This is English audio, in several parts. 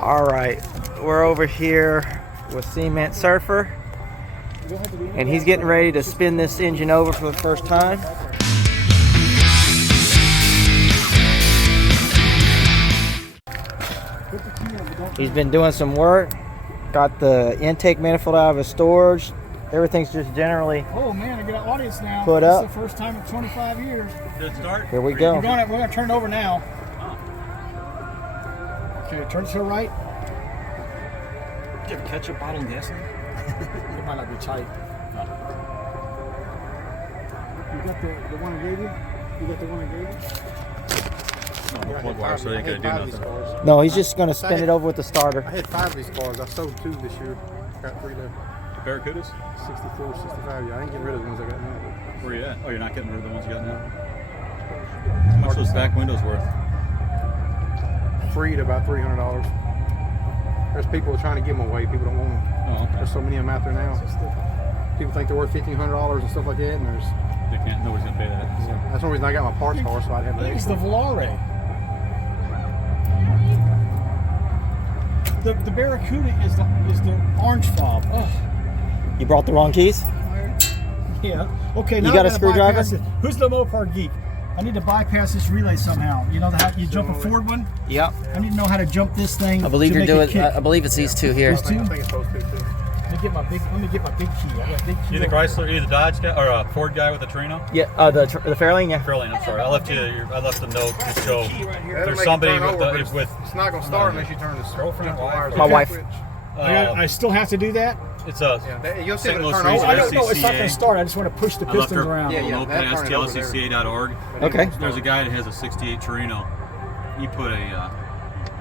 All right, we're over here with Cement Surfer, and he's getting ready to spin this engine over for the first time. He's been doing some work, got the intake manifold out of his storage. Everything's just generally oh man, I get an audience now. Put this up. is the first time in 25 years. Good start. Here we go. We're going to turn it over now. Okay, turn it to the right. Did you have a ketchup bottle and gasoline? It might not be tight. You got the one I gave you? You got the one I gave you? No plug wire, so they ain't gonna do nothing. No, he's just going to spin it over with the starter. I had 5 of these cars. I sold 2 this year. Got 3 left. The Barracudas? 64, 65. Yeah, I ain't getting rid of the ones I got now. Where you at? Oh, you're not getting rid of the ones you got now? How much are those back windows worth? Free at about $300. There's people trying to give them away. People don't want them. Oh, okay. There's so many of them out there now. People think they're worth $1,500 and stuff like that, and there's. They can't. Nobody's gonna pay that. Yeah, that's one reason I got my parts car, so I'd have I think it's the the Volare. The Barracuda is the orange fob. Oh. You brought the wrong keys? Yeah. Okay. You Now got I a gotta screwdriver? bypass it. Who's the Mopar geek? I need to bypass this relay somehow. You know how you jump a forward one? Yep. I need to know how to jump this thing. I believe to you're make it doing. kick. I believe it's these two here. These two? I think it's supposed to too. Let me get my big key. I got a big key. You the Chrysler, you the Dodge guy, or a Ford guy with the Torino? Yeah. The Fairlane. Yeah. Fairlane, I'm sorry. I left a note to show That'll there's make somebody it turn with over, the but with. It's not going to start unless you turn the Girlfriend, wires. My wife. I still have to do that? It's a You'll see St. it Louis turn region over. I don't know. It's not going SCCA. to start. I just want to push the I left pistons her around. Yeah, note that at turn it over there. stlcca.org. Okay. There's a guy that has a 68 Torino. He put a.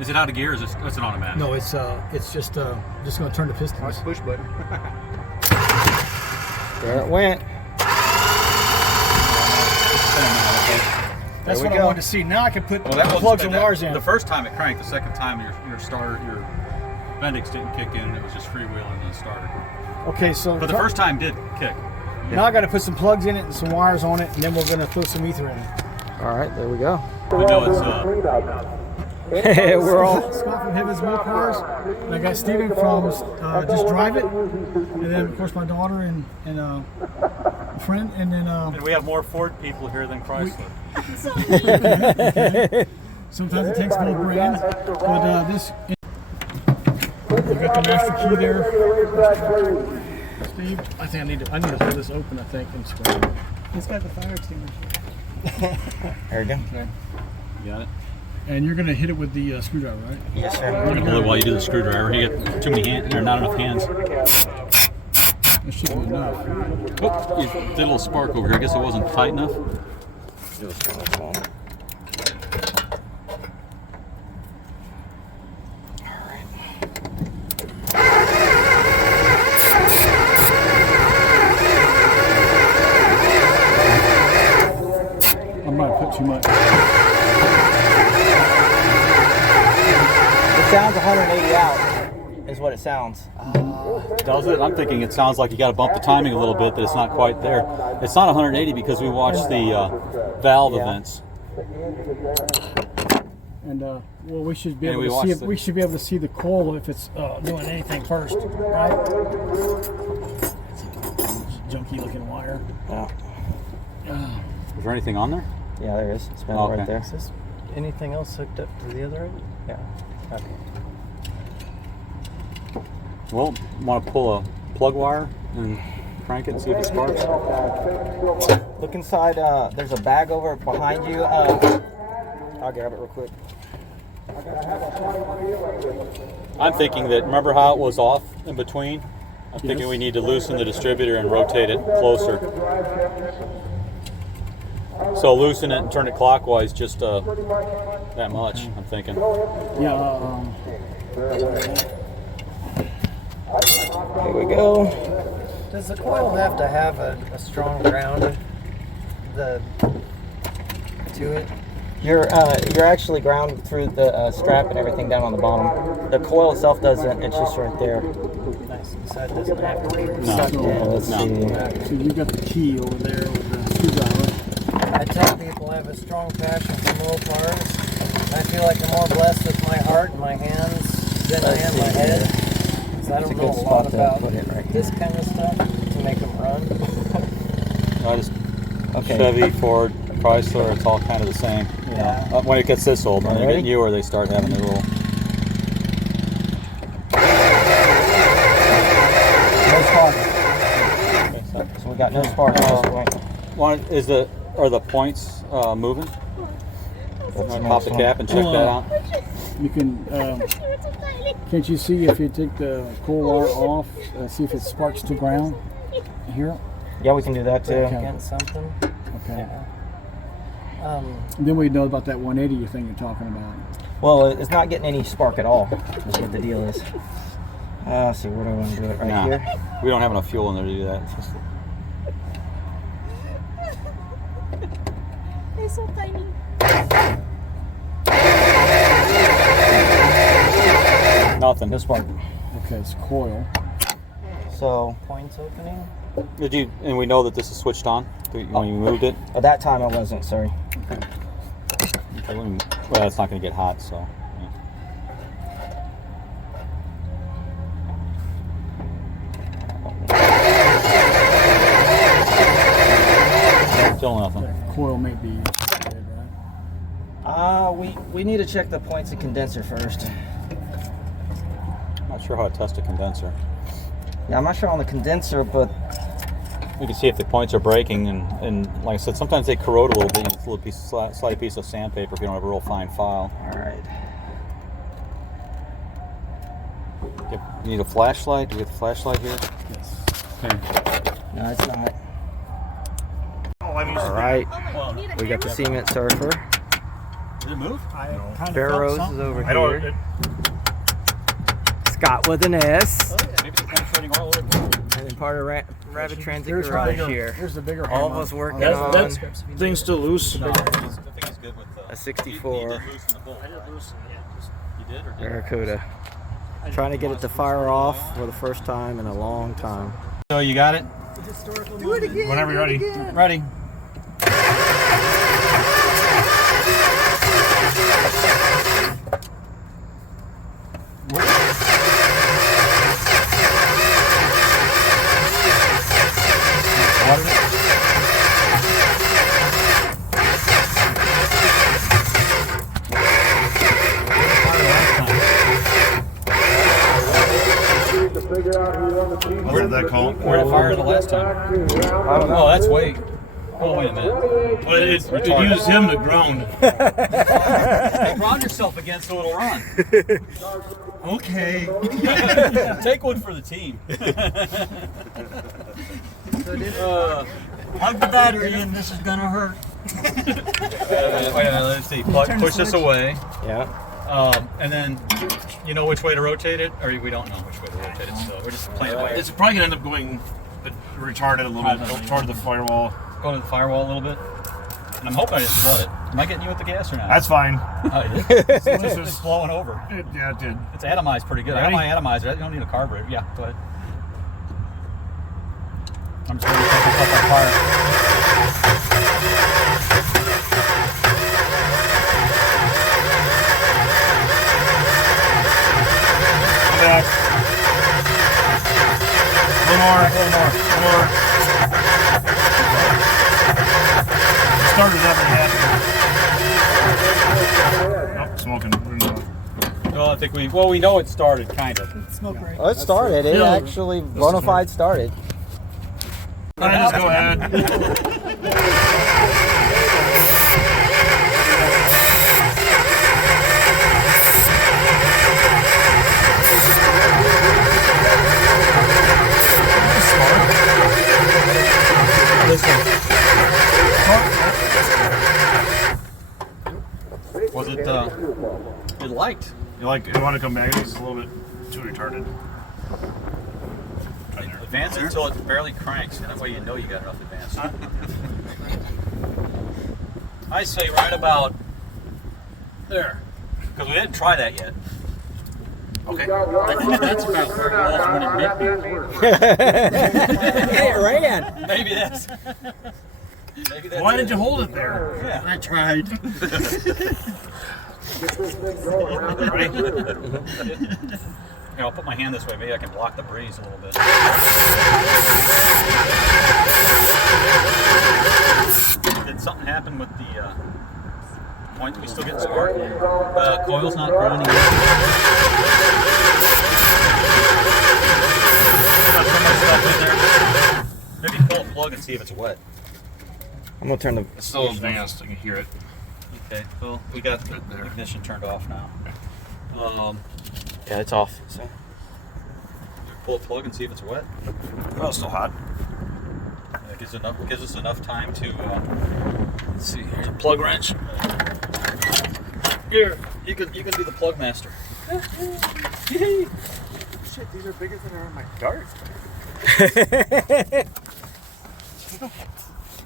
Is it out of gear? Or is it, it's an automatic? No, it's just going to turn the pistons. Nice push button. There it went. That's There what we I go. wanted to see. Now I can put Well, that wasn't plugs and that- wires in. The first time it cranked. The second time your starter, your Bendix didn't kick in, and it was just freewheeling the starter. Okay, so But the first time did kick. now I got to put some plugs in it and some wires on it, and then we're going to throw some ether in it. All right. There we go. I know it's We're all. Scott from Hibbins Mopars, and I got Steven from Just Drive It, and then of course my daughter and a friend, and then and we have more Ford people here than Chrysler. sometimes it takes both brands, but this. You got the master key there, Steve. I think I need to pull this open. I think and screw. It's got the fire extinguisher. There we go. Okay. You got it? And you're going to hit it with the screwdriver, right? Yes, sir. You're gonna blow while you do the screwdriver. You get too many hands, or not enough hands. That should be enough. Oh, you did a little spark over here. I guess it wasn't tight enough. I might put too much. It sounds 180 out, is what it sounds. Does it? I'm thinking it sounds like you got to bump the timing a little bit. That it's not quite there. It's not 180 because we watched the valve events. And well, we should be And able we to see. watched We should be able to see the coil if it's doing anything first, right? Junky looking wire. Yeah. Is there anything on there? Yeah, there is. It's been Okay. right there. Is this anything else hooked up to the other end? Yeah. Okay. Well, want to pull a plug wire and crank it and see if it sparks? Look inside. There's a bag over behind you. I'll grab it real quick. I'm thinking that, remember how it was off in between? I'm thinking we need to loosen the distributor and rotate it closer. So loosen it and turn it clockwise just that much, I'm thinking. Yeah. Here we go. Does the coil have to have a strong ground to it? You're actually ground through the strap and everything down on the bottom. The coil itself doesn't. It's just right there. Nice. So it doesn't have to be No. sucked Yeah, in. let's No. see. So you got the key over there with the screwdriver. I tell people I have a strong passion for Mopars. I feel like I'm more blessed with my heart and my hands than I am my head. Because I That's a don't know good a lot spot to about put it right this kind of stuff to make them run. I just Okay. Chevy, Ford, Chrysler, it's all kind of the same. You Yeah. know, when it gets this old, when they Ready? get newer, they start having a little. No spark. Okay, So we got no spark at this point. Are the points moving? Pop the cap and check that out. You can, can't you see if you take the coil wire off, see if it sparks to ground here? Yeah, we can do that too. Okay. Against something. Okay. Yeah. Then we know about that 180 thing you're talking about. Well, it's not getting any spark at all. Is what the deal is. Let's see, where do I want to do it? Right Nah, here. we don't have enough fuel in there to do that. It's just, They're so tiny. nothing. No spark. Okay, it's coil. So Points opening. Did you? And we know that this is switched on when you moved it. at that time I wasn't. Sorry. Okay, well, it's not going to get hot, so. Yeah. Still nothing. That coil may be dead, right? We need to check the points of condenser first. Not sure how to test a condenser. Yeah, I'm not sure on the condenser, but We can see if the points are breaking, and like I said, sometimes they corrode a little bit. It's a little slight piece of sandpaper if you don't have a real fine file. all right. You need a flashlight? Do we have a flashlight here? Yes. Okay. No, it's not. Oh, All right. We got the cement surfer. Did it move? Barrows is over here. Scott with an S. Maybe it's penetrating oil a little bit. And then part of Rabbit Transit Here's the Garage bigger, here. here's the bigger All of hammer. us working That's- on that's- thing's still loose. No, I think it's good with a 64 You did loosen the bolt, right? You did or did Barracuda. Trying to get it to fire off for the first time in a long time. So you got it? Do it again. Whenever you're ready. Ready. What did that call? Where did it fire the last time? Oh, that's way. Oh, wait a minute. Well, it used him to ground. Hey, ground yourself again so it'll run. Okay. Take one for the team. Plug the battery in. This is gonna hurt. Wait a minute, let's see. Push this away. Yeah. And then, you know which way to rotate it? Or we don't know which way to rotate it, so we're just playing it by ear. It's probably gonna end up going retarded a little bit toward the firewall. Going to the firewall a little bit. And I'm hoping I didn't flood it. Am I getting you with the gas or not? That's fine. Oh, it is? It's just flowing over. Yeah, it did. It's atomized pretty good. I got my atomizer. You don't need a carburetor. Yeah, go ahead. I'm just going to set this up on fire. Come back. One more. Started up and half. Oh, smoking. Well, I think we know it started, kind of. Oh, it started. It Yeah. actually bona fide started. All right, just go ahead. Was it, it liked. You want to come back? It's a little bit too retarded. Advance it until it barely cranks, and that way you know you got enough advance. I say right about there, because we didn't try that yet. Okay. I think that's about where it was when it hit me. It ran. Maybe that's. Maybe that's Why did you hold it there? Yeah. I tried. Right? Here, I'll put my hand this way. Maybe I can block the breeze a little bit. Did something happen with the point? We still getting spark? Coil's not growing again. Got so much stuff in there. Maybe pull a plug and see if it's wet. I'm gonna turn the. It's so advanced, I can hear it. Okay, well, we got the ignition turned off now. Yeah, it's off. So. Pull a plug and see if it's wet. Oh, it's still hot. It gives us enough time to. Let's see. Here's a plug wrench. Here, you can do the plug master. Shit, these are bigger than are in my dart.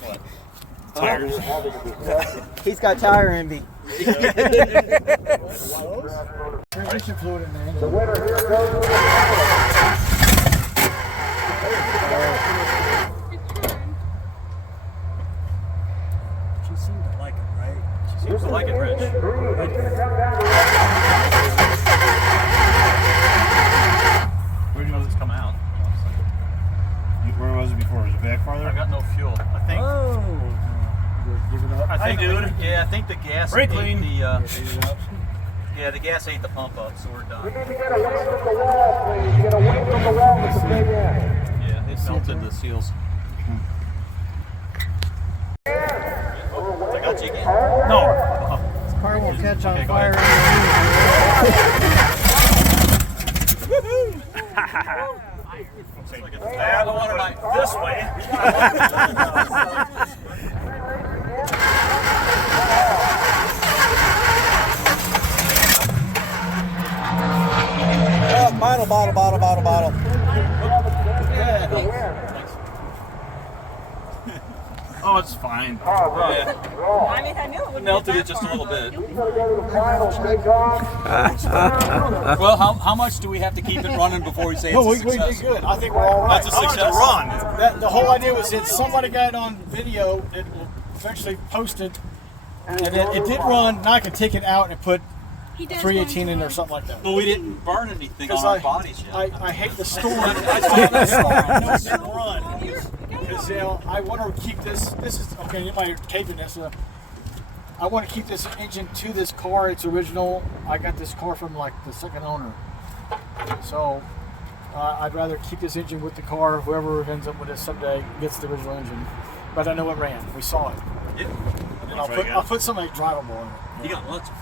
What? Tires. He's got tire envy. Transmission fluid in there. She seemed to like it, right? Seems to like it, Rich. Where do you know this come out? Where was it before? Was it back I farther? got no fuel. I think. Give it up. I think, Hi, dude. Yeah, I think the gas Brake ate clean. the. Yeah, the gas ate the pump up, so we're done. Get away from the wall, please. Get away from the wall with the big end. Yeah, they melted the seals. I got you again. No. This car will catch on Okay, go fire. I don't want it this way. Bottle. Oh, it's fine. Yeah, I mean, I knew it would melted it just a little bit. Well, Well, how much do we have to keep it running before we say it's No, a we success? did good. I think we're all right. That's a success. Run. The whole idea was that somebody got it on video. It will eventually posted, and then it did run. Now I can take it out and put 318 in there or something like that. Well, we didn't burn anything on Because our bodies yet. I hate the storm. I hate the storm. I know it didn't run. Because I want to keep this. This is okay. Anybody taping this? I want to keep this engine to this car. It's original. I got this car from like the second owner. So I'd rather keep this engine with the car. Whoever ends up with it someday gets the original engine. But I know it ran. We saw it. Yeah. And then I'll put something drivable in it. You got lots of